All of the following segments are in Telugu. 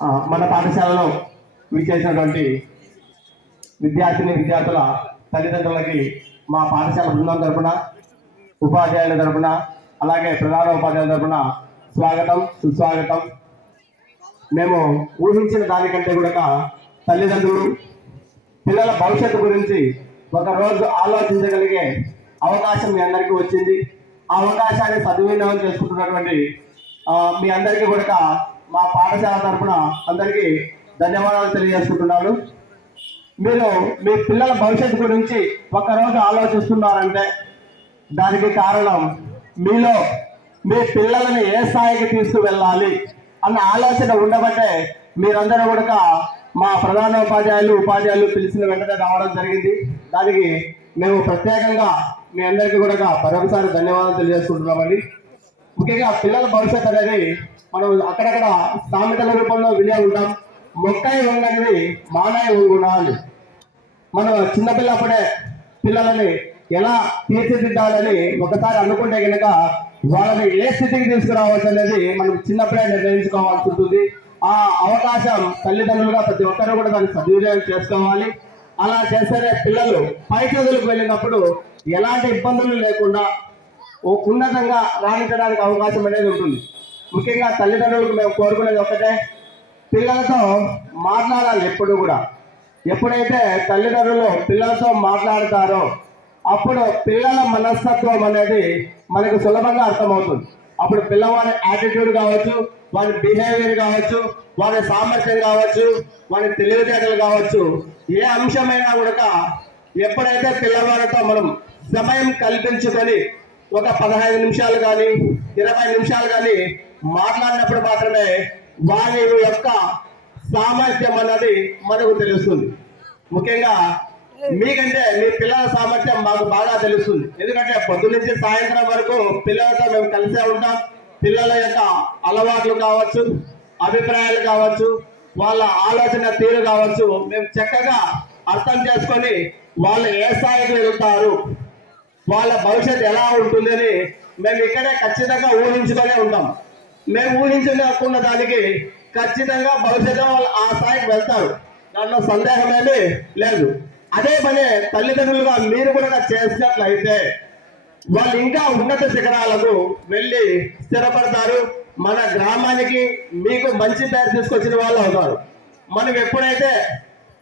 మన పాఠశాలలో విచ్చేసినటువంటి విద్యార్థుల తల్లిదండ్రులకి మా పాఠశాల బృందం తరపున, ఉపాధ్యాయుల తరపున, అలాగే ప్రధాన ఉపాధ్యాయుల తరపున స్వాగతం, సుస్వాగతం. మేము ఊహించిన దానికంటే కూడా తల్లిదండ్రులు పిల్లల భవిష్యత్తు గురించి ఒకరోజు ఆలోచించగలిగే అవకాశం మీ అందరికీ వచ్చింది. ఆ అవకాశాన్ని సద్వినియోగం చేసుకుంటున్నటువంటి మీ అందరికీ కూడా మా పాఠశాల తరఫున అందరికీ ధన్యవాదాలు తెలియజేసుకుంటున్నాను. మీరు మీ పిల్లల భవిష్యత్తు గురించి ఒకరోజు ఆలోచిస్తున్నారంటే దానికి కారణం మీలో మీ పిల్లలని ఏ స్థాయికి తీసుకువెళ్ళాలి అన్న ఆలోచన ఉండబట్టే మీరందరూ కూడా మా ప్రధాన ఉపాధ్యాయులు పిలిచిన వెంటనే రావడం జరిగింది. దానికి మేము ప్రత్యేకంగా మీ అందరికీ కూడా మరొకసారి ధన్యవాదాలు తెలియజేసుకుంటున్నామండి. ముఖ్యంగా పిల్లల భవిష్యత్తు అనేది మనం అక్కడక్కడ సామెతల రూపంలో వినే ఉంటాం. మొక్కై వంగనిది మానై వంగునా అని. మనం చిన్నపిల్లప్పుడే పిల్లలని ఎలా తీర్చిదిద్దాలని ఒకసారి అనుకుంటే కనుక వాళ్ళని ఏ స్థితికి తీసుకురావచ్చు అనేది మనం చిన్నప్పుడే నిర్ణయించుకోవాల్సి ఉంటుంది. ఆ అవకాశం తల్లిదండ్రులుగా ప్రతి ఒక్కరూ కూడా దాన్ని సద్వినియోగం చేసుకోవాలి. అలా చేస్తేనే పిల్లలు పై చదువులకు వెళ్ళినప్పుడు ఎలాంటి ఇబ్బందులు లేకుండా ఉన్నతంగా రాణించడానికి అవకాశం అనేది ఉంటుంది. ముఖ్యంగా తల్లిదండ్రులకు మేము కోరుకునేది ఒకటే, పిల్లలతో మాట్లాడాలి. ఎప్పుడు కూడా ఎప్పుడైతే తల్లిదండ్రులు పిల్లలతో మాట్లాడతారో అప్పుడు పిల్లల మనస్తత్వం అనేది మనకు సులభంగా అర్థమవుతుంది. అప్పుడు పిల్లవాడి యాటిట్యూడ్ కావచ్చు, వాడి బిహేవియర్ కావచ్చు, వాడి సామర్థ్యం కావచ్చు, వాడి తెలివితేటలు కావచ్చు, ఏ అంశమైనా కూడా ఎప్పుడైతే పిల్లవాడితో మనం సమయం కల్పించుకొని ఒక 15 నిమిషాలు కానీ 20 నిమిషాలు కానీ మాట్లాడినప్పుడు మాత్రమే వారి యొక్క సామర్థ్యం అన్నది మనకు తెలుస్తుంది. ముఖ్యంగా మీకంటే మీ పిల్లల సామర్థ్యం మాకు బాగా తెలుస్తుంది. ఎందుకంటే పొద్దు నుంచి సాయంత్రం వరకు పిల్లలతో మేము కలిసే ఉంటాం. పిల్లల యొక్క అలవాట్లు కావచ్చు, అభిప్రాయాలు కావచ్చు, వాళ్ళ ఆలోచన తీరు కావచ్చు, మేము చక్కగా అర్థం చేసుకొని వాళ్ళు ఏ స్థాయికి వెళ్తారు, వాళ్ళ భవిష్యత్తు ఎలా ఉంటుందని మేము ఇక్కడే ఖచ్చితంగా ఊహించుకొనే ఉంటాం. మేము ఊహించుకున్న దానికి ఖచ్చితంగా భవిష్యత్తు వాళ్ళు ఆ స్థాయికి వెళ్తారు, దాంట్లో సందేహమేమీ లేదు. అదే పని తల్లిదండ్రులుగా మీరు కూడా చేసినట్లయితే వాళ్ళు ఇంకా ఉన్నత శిఖరాలకు వెళ్ళి స్థిరపడతారు. మన గ్రామానికి మీకు మంచి పేరు తీసుకొచ్చిన వాళ్ళు అవుతారు. మనం ఎప్పుడైతే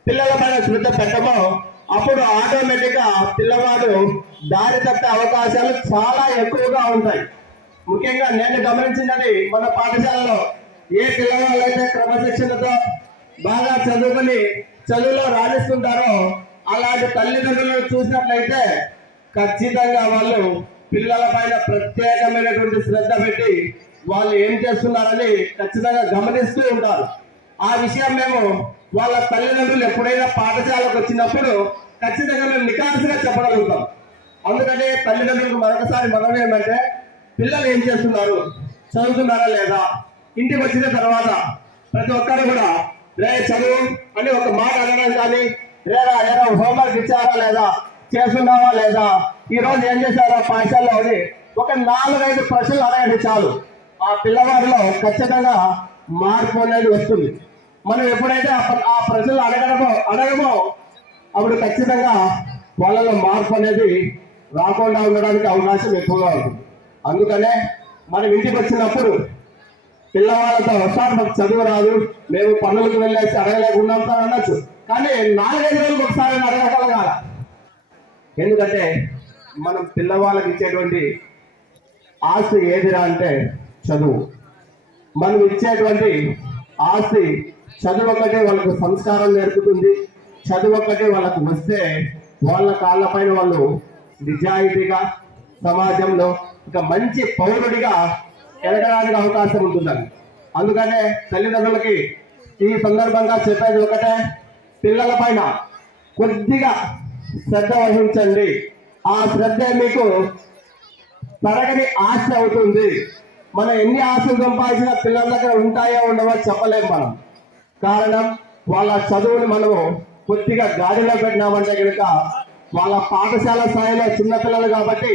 పిల్లల పైన శ్రద్ధ పెట్టమో అప్పుడు ఆటోమేటిక్గా పిల్లవాడు దారి తప్పే అవకాశాలు చాలా ఎక్కువగా ఉంటాయి. ముఖ్యంగా నేను గమనించినది, మన పాఠశాలలో ఏ పిల్లవాళ్ళైతే క్రమశిక్షణతో బాగా చదువుకుని చదువులో రాణిస్తుంటారో అలాంటి తల్లిదండ్రులను చూసినట్లయితే ఖచ్చితంగా వాళ్ళు పిల్లల పైన ప్రత్యేకమైనటువంటి శ్రద్ధ పెట్టి వాళ్ళు ఏం చేస్తున్నారని ఖచ్చితంగా గమనిస్తూ ఉంటారు. ఆ విషయం మేము వాళ్ళ తల్లిదండ్రులు ఎప్పుడైనా పాఠశాలకు వచ్చినప్పుడు ఖచ్చితంగా మేము నికార్సుగా చెప్పగలుగుతాం. అందుకని తల్లిదండ్రులకు మరొకసారి మనం ఏమంటే, పిల్లలు ఏం చేస్తున్నారు, చదువుతున్నారా లేదా, ఇంటికి వచ్చిన తర్వాత ప్రతి ఒక్కరు కూడా రే చదువు అని ఒక మాట అనడం కానీ, ఏరా హోంవర్క్ ఇచ్చారా లేదా, చేస్తున్నావా లేదా, ఈ రోజు ఏం చేశారా పాఠశాలలో అని ఒక 4-5 ప్రశ్నలు అడగండి చాలు. ఆ పిల్లవాడిలో ఖచ్చితంగా మార్పు అనేది వస్తుంది. మనం ఎప్పుడైతే ఆ ప్రశ్నలు అడగమో అప్పుడు ఖచ్చితంగా వాళ్ళలో మార్పు అనేది రాకుండా ఉండడానికి అవకాశం ఎక్కువగా ఉంటుంది. అందుకనే మనం ఇంటికి వచ్చినప్పుడు పిల్లవాళ్ళతో ఒకసారి మాకు చదువు రాదు, మేము పనులకు వెళ్ళేసి అడగలేకుండా అనొచ్చు. కానీ 4-5 రోజులకు ఒకసారి అడగగలగాల. ఎందుకంటే మనం పిల్లవాళ్ళకి ఇచ్చేటువంటి ఆస్తి ఏదిరా అంటే చదువు. మనం ఇచ్చేటువంటి ఆస్తి చదువు ఒక్కటే వాళ్ళకు సంస్కారం నేర్పుతుంది. చదువు ఒక్కటే వాళ్ళకు వస్తే వాళ్ళ కాళ్ళపైన వాళ్ళు నిజాయితీగా సమాజంలో ఒక మంచి పౌరుడిగా ఎదగడానికి అవకాశం ఉంటుందని. అందుకనే తల్లిదండ్రులకి ఈ సందర్భంగా చెప్పేది ఒకటే, పిల్లల పైన కొద్దిగా శ్రద్ధ వహించండి. ఆ శ్రద్ధ మీకు తరగని ఆశ అవుతుంది. మనం ఎన్ని ఆశలు సంపాదించినా పిల్లల దగ్గర ఉంటాయో ఉండవో చెప్పలేము మనం. కారణం వాళ్ళ చదువుని మనము కొద్దిగా గాడిలో పెట్టినామంటే కనుక వాళ్ళ పాఠశాల స్థాయిలో చిన్నపిల్లలు కాబట్టి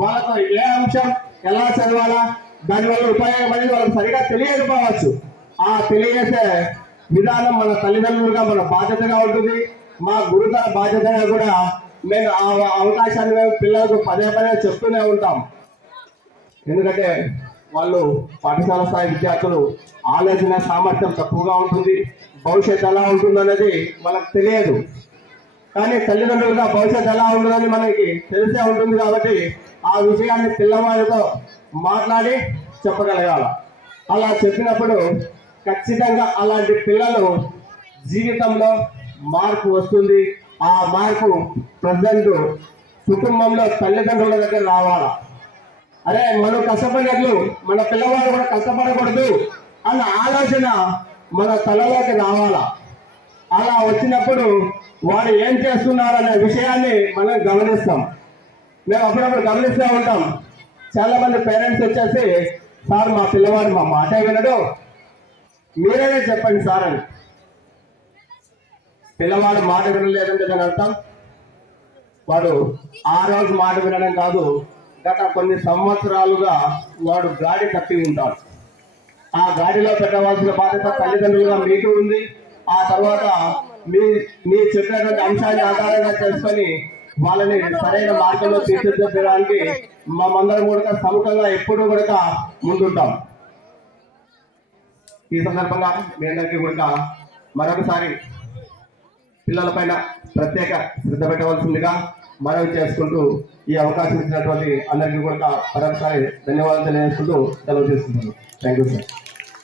వాళ్ళకు ఏ అంశం ఎలా చదవాలా, దానివల్ల ఉపయోగం అనేది వాళ్ళకి సరిగా తెలియకపోవచ్చు. ఆ తెలియజేసే విధానం మన తల్లిదండ్రులుగా మన బాధ్యతగా ఉంటుంది. మా గురుతర బాధ్యతగా కూడా మేము ఆ అవకాశాన్ని మేము పిల్లలకు పదే పదే చెప్తూనే ఉంటాం. ఎందుకంటే వాళ్ళు పాఠశాల స్థాయి విద్యార్థులు ఆలోచన సామర్థ్యం తక్కువగా ఉంటుంది, భవిష్యత్తు ఎలా ఉంటుందనేది వాళ్ళకి తెలియదు. కానీ తల్లిదండ్రులుగా భవిష్యత్తు ఎలా ఉంటుందని మనకి తెలిసే ఉంటుంది. కాబట్టి ఆ విషయాన్ని పిల్లవాడితో మాట్లాడి చెప్పగలగాల. అలా చెప్పినప్పుడు ఖచ్చితంగా అలాంటి పిల్లలు జీవితంలో మార్పు వస్తుంది. ఆ మార్పు ప్రజెంట్ కుటుంబంలో తల్లిదండ్రుల దగ్గర రావాలా. అరే మనం కష్టపడినట్లు మన పిల్లవాడు కూడా కష్టపడకూడదు అన్న ఆలోచన మన తలలోకి రావాలా. అలా వచ్చినప్పుడు వాడు ఏం చేస్తున్నారనే విషయాన్ని మనం గమనిస్తాం. మేము అప్పుడప్పుడు గమనిస్తూ ఉంటాం. చాలా మంది పేరెంట్స్ వచ్చేసి, సార్ మా పిల్లవాడు మా మాట వినడు, మీరే చెప్పండి సార్ అని. పిల్లవాడు మాట వినలేదంటే దాని అర్థం వాడు ఆ రోజు మాట వినడం కాదు, గత కొన్ని సంవత్సరాలుగా వాడు గాడి తప్పి ఉంటాడు. ఆ గాడిలో పెట్టవలసిన బాధ్యత తల్లిదండ్రులుగా మీకు ఉంది. ఆ తర్వాత మీ చెప్పినటువంటి అంశాన్ని ఆధారంగా చేసుకొని వాళ్ళని సరైన మార్గంలో తీర్చిదిద్దడానికి మేమందరం కూడా సముఖంగా ఎప్పుడూ కూడా ముందుంటాం. ఈ సందర్భంగా మీ అందరికీ కూడా మరొకసారి పిల్లల పైన ప్రత్యేక శ్రద్ధ పెట్టవలసిందిగా మనవి చేసుకుంటూ ఈ అవకాశం ఇచ్చినటువంటి అందరికీ కూడా మరొకసారి ధన్యవాదాలు తెలియజేసుకుంటూ సెలవు తీసుకుంటున్నాను. Thank you sir.